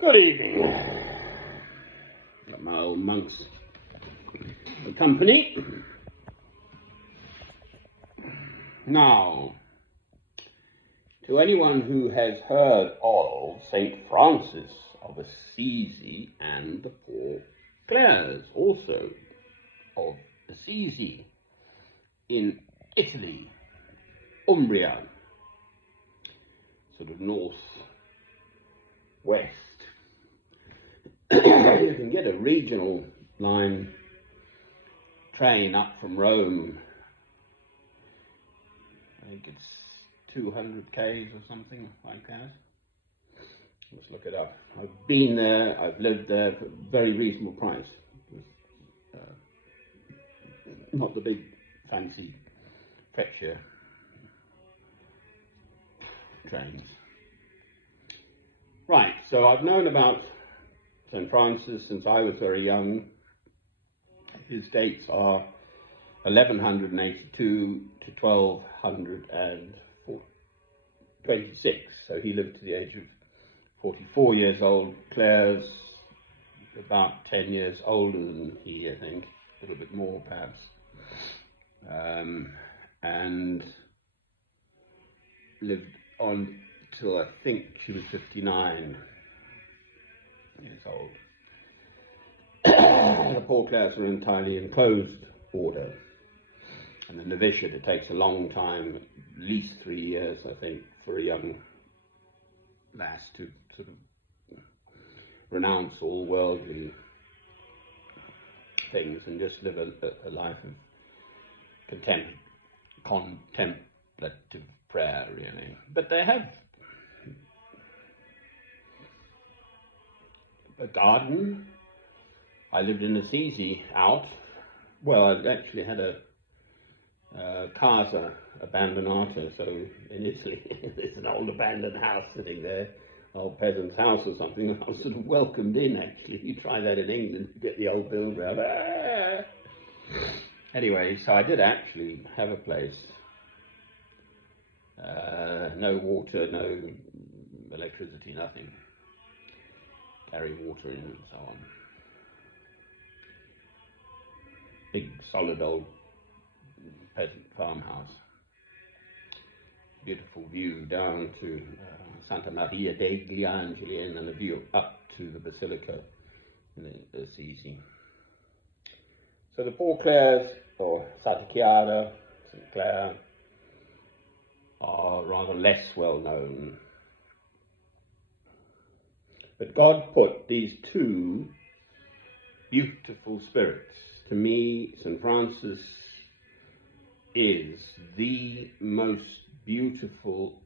Good evening. Got my old monks for company. Now, to anyone who has heard of St. Francis of Assisi and the Poor Clares, also of Assisi, in Italy, Umbria, sort of north west, you can get a regional line train up from Rome. I think it's 200 k's or something like that. Let's look it up. I've been there, I've lived there for a very reasonable price. Not the big fancy fetcher trains. Right, so I've known about St. Francis since I was very young. His dates are 1182 to 1226. So he lived to the age of 44 years old. Clare's about 10 years older than he, I think, a little bit more perhaps. And lived on till I think she was 59 years old. The Poor Clares were entirely in closed order, and the novitiate, it takes a long time, at least 3 years, I think, for a young lass to sort of renounce all worldly things and just live a life of contemplative prayer, really. But they have a garden. I lived in Assisi out. Well, I actually had a casa abbandonata, so in Italy there's an old abandoned house sitting there, old peasant's house or something. I was sort of welcomed in, actually. You try that in England, you get the old builder out. Anyway, so I did actually have a place. No water, no electricity, nothing. Carry water in and so on. Big, solid old peasant farmhouse. Beautiful view down to Santa Maria degli Angeli, and then a view up to the Basilica in Assisi. So the Poor Clares, or Santa Chiara, St. Clare, are rather less well known. But God put these two beautiful spirits. To me, St. Francis is the most beautiful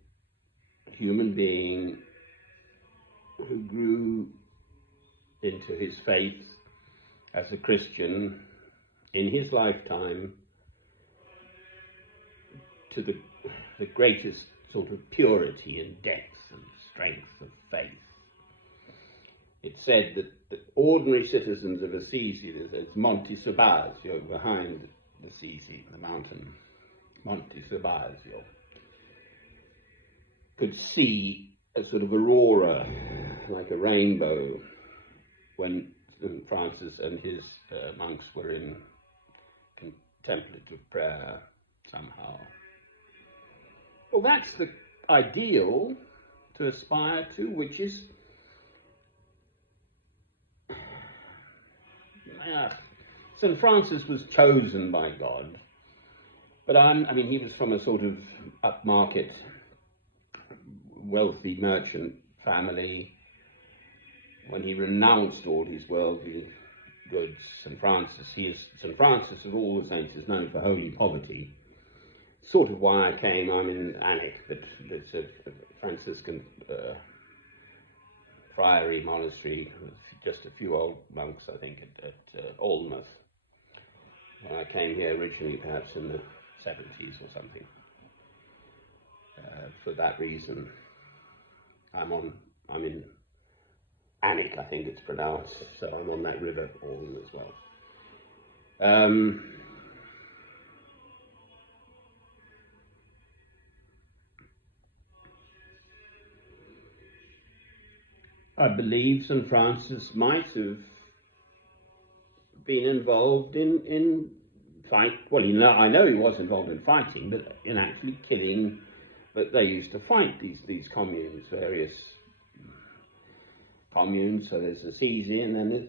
human being who grew into his faith as a Christian in his lifetime to the greatest sort of purity and depth and strength of faith. It's said that the ordinary citizens of Assisi, there's Monte Subasio behind Assisi, the mountain, Monte Subasio, could see a sort of aurora, like a rainbow, when St. Francis and his monks were in contemplative prayer somehow. Well, that's the ideal to aspire to, which is St. Francis was chosen by God, but he was from a sort of upmarket, wealthy merchant family. When he renounced all his worldly goods, St. Francis of all the saints is known for holy poverty. Sort of why I came. I'm in Alnwick, but it's a Franciscan friary monastery, just a few old monks, I think, at Alnmouth. When I came here originally, perhaps in the 70s or something. For that reason, I'm in Alnwick, I think it's pronounced, so I'm on that river Aln as well. I believe St. Francis might have been involved in fight. Well, I know he was involved in fighting, but in actually killing. But they used to fight these communes, various communes. So there's Assisi, and then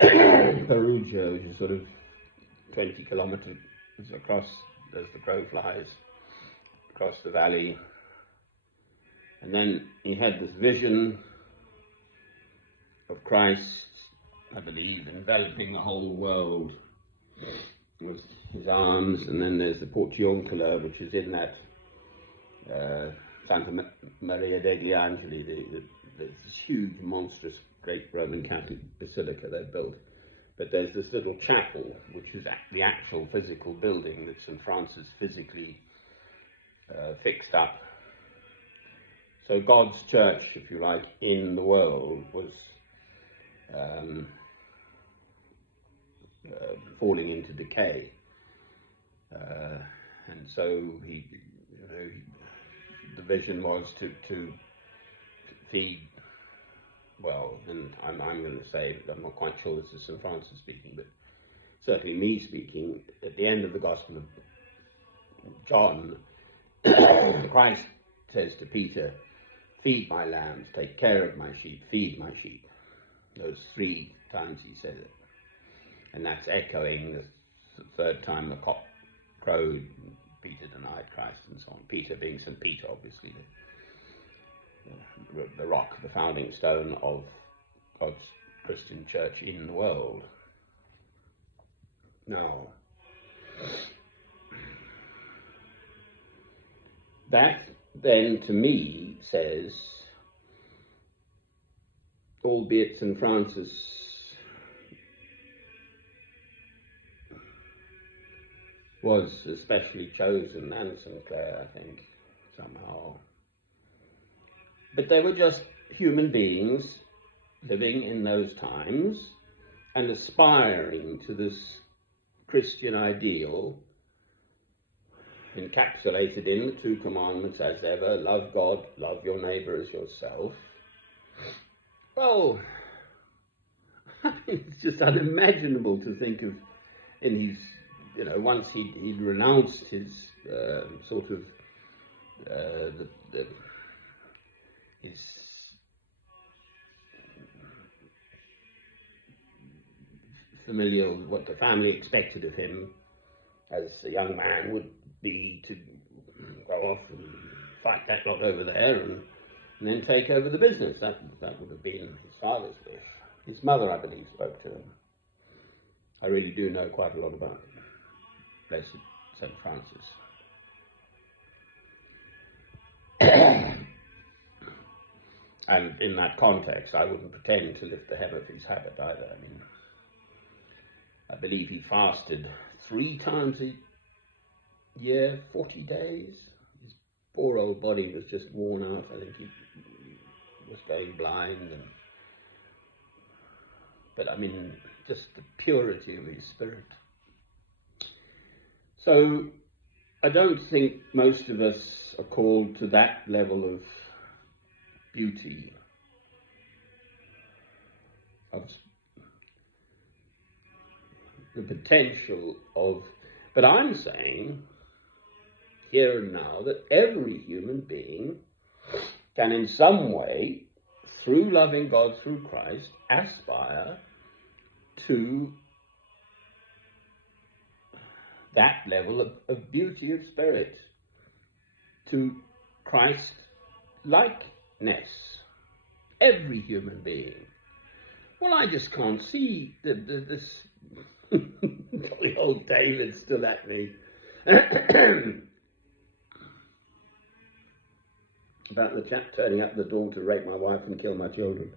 there's Perugia, which is sort of 20 kilometers across, as the crow flies, across the valley. And then he had this vision of Christ, I believe, enveloping the whole world with his arms. And then there's the Portiuncula, which is in that Santa Maria degli Angeli, this huge, monstrous, great Roman Catholic basilica they built. But there's this little chapel, which is the actual physical building that St. Francis physically fixed up. So God's church, if you like, in the world was falling into decay. And so the vision was to feed, well, and I'm going to say, I'm not quite sure this is St. Francis speaking, but certainly me speaking, at the end of the Gospel of John, Christ says to Peter, "Feed my lambs, take care of my sheep, feed my sheep." Those 3 times he said it. And that's echoing the third time the cock crowed, Peter denied Christ, and so on. Peter being St. Peter, obviously, the rock, the founding stone of God's Christian church in the world. Now, that then to me says, albeit St. Francis was especially chosen, and St. Clare, I think, somehow, but they were just human beings living in those times and aspiring to this Christian ideal encapsulated in the 2 commandments as ever: love God, love your neighbour as yourself. Well, it's just unimaginable to think of, in his, once he'd renounced his his familial, what the family expected of him as a young man would be to go off and fight that lot over there and then take over the business. That would have been his father's wish. His mother, I believe, spoke to him. I really do know quite a lot about Blessed St. Francis. And in that context, I wouldn't pretend to lift the hem of his habit either. I mean, I believe he fasted 3 times a year, 40 days. His poor old body was just worn out. I think he was going blind. But I mean, just the purity of his spirit. So I don't think most of us are called to that level of beauty, of the potential of, but I'm saying here and now that every human being can in some way, through loving God through Christ, aspire to that level of beauty of spirit, to Christ-likeness. Every human being. Well, I just can't see this. The old David's still at me. About the chap turning up the door to rape my wife and kill my children.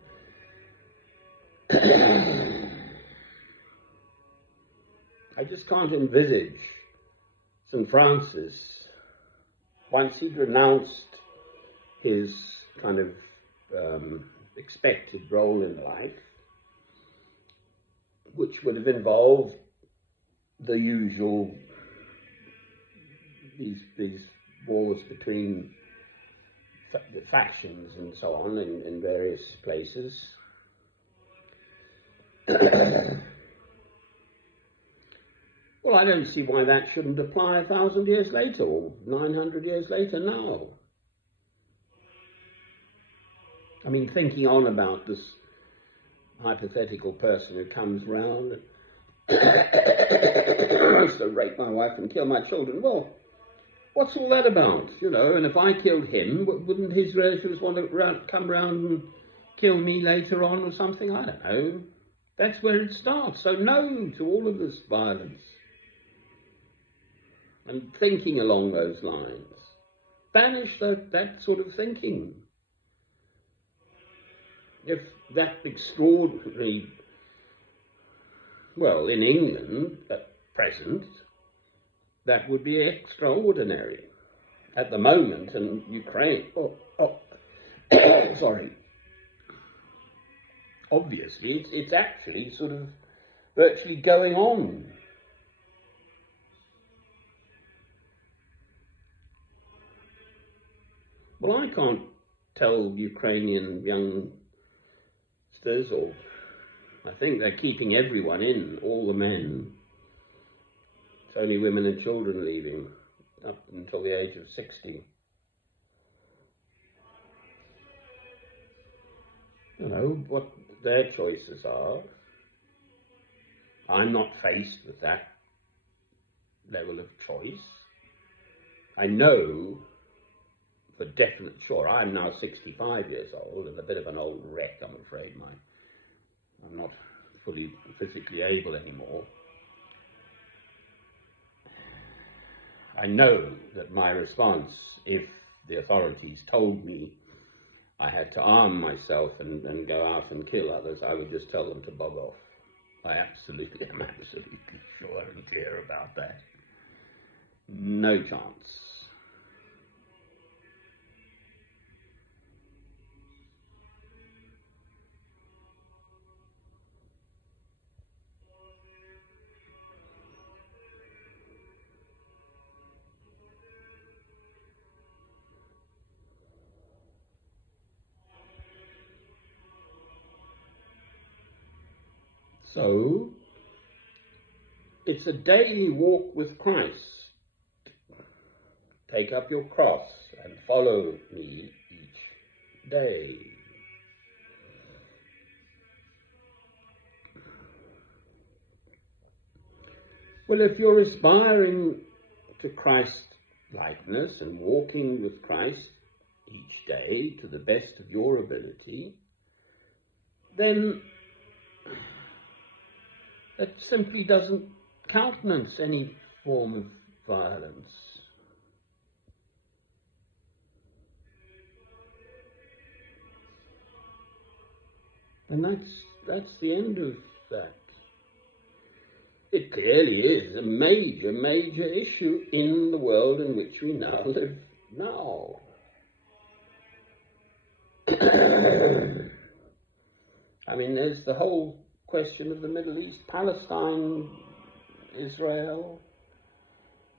I just can't envisage St. Francis, once he'd renounced his kind of expected role in life, which would have involved the usual, these wars between the factions and so on in various places. Well, I don't see why that shouldn't apply 1,000 years later or 900 years later now. I mean, thinking on about this hypothetical person who comes round and wants to rape my wife and kill my children. Well, what's all that about, you know? And if I killed him, wouldn't his relatives want to come round and kill me later on or something? I don't know. That's where it starts. So no to all of this violence. And thinking along those lines. Banish that sort of thinking. If that extraordinary, well, in England at present, that would be extraordinary. At the moment, in Ukraine, sorry, obviously it's actually sort of virtually going on. Well, I can't tell Ukrainian youngsters, or I think they're keeping everyone in, all the men. It's only women and children leaving up until the age of 60. You know, what their choices are. I'm not faced with that level of choice. I know for definite sure, I'm now 65 years old and a bit of an old wreck, I'm afraid. I'm not fully physically able anymore. I know that my response, if the authorities told me I had to arm myself and go out and kill others, I would just tell them to bug off. I absolutely am absolutely sure and clear about that. No chance. So, it's a daily walk with Christ. Take up your cross and follow me each day. Well, if you're aspiring to Christ likeness and walking with Christ each day to the best of your ability, then that simply doesn't countenance any form of violence. And that's the end of that. It clearly is a major, major issue in the world in which we now live now. I mean, there's the whole question of the Middle East, Palestine, Israel,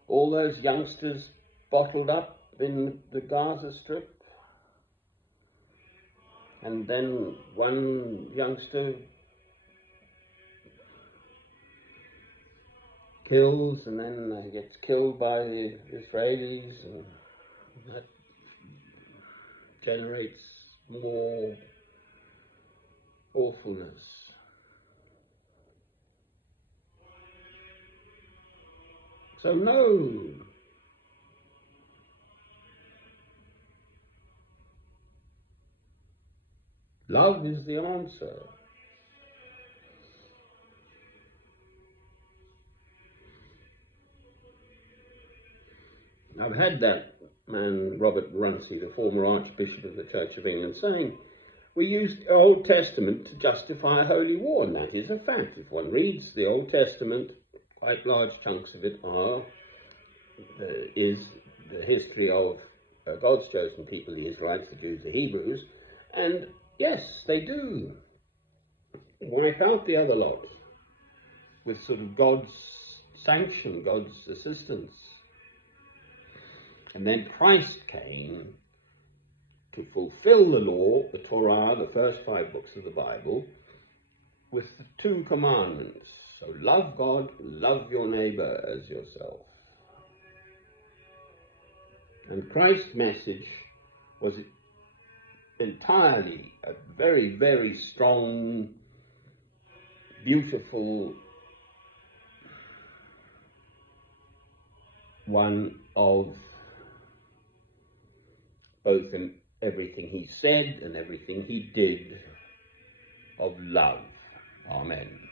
all those youngsters bottled up in the Gaza Strip. And then one youngster kills and then gets killed by the Israelis, and that generates more awfulness. So no. Love is the answer. I've had that man, Robert Runcie, the former Archbishop of the Church of England, saying, we use the Old Testament to justify a holy war, and that is a fact. If one reads the Old Testament, quite large chunks of it is the history of God's chosen people, the Israelites, the Jews, the Hebrews, and yes, they do wipe out the other lot with sort of God's sanction, God's assistance. And then Christ came to fulfill the law, the Torah, the first 5 books of the Bible, with the 2 commandments. So love God, love your neighbour as yourself. And Christ's message was entirely a very, very strong, beautiful one of both in everything he said and everything he did of love. Amen.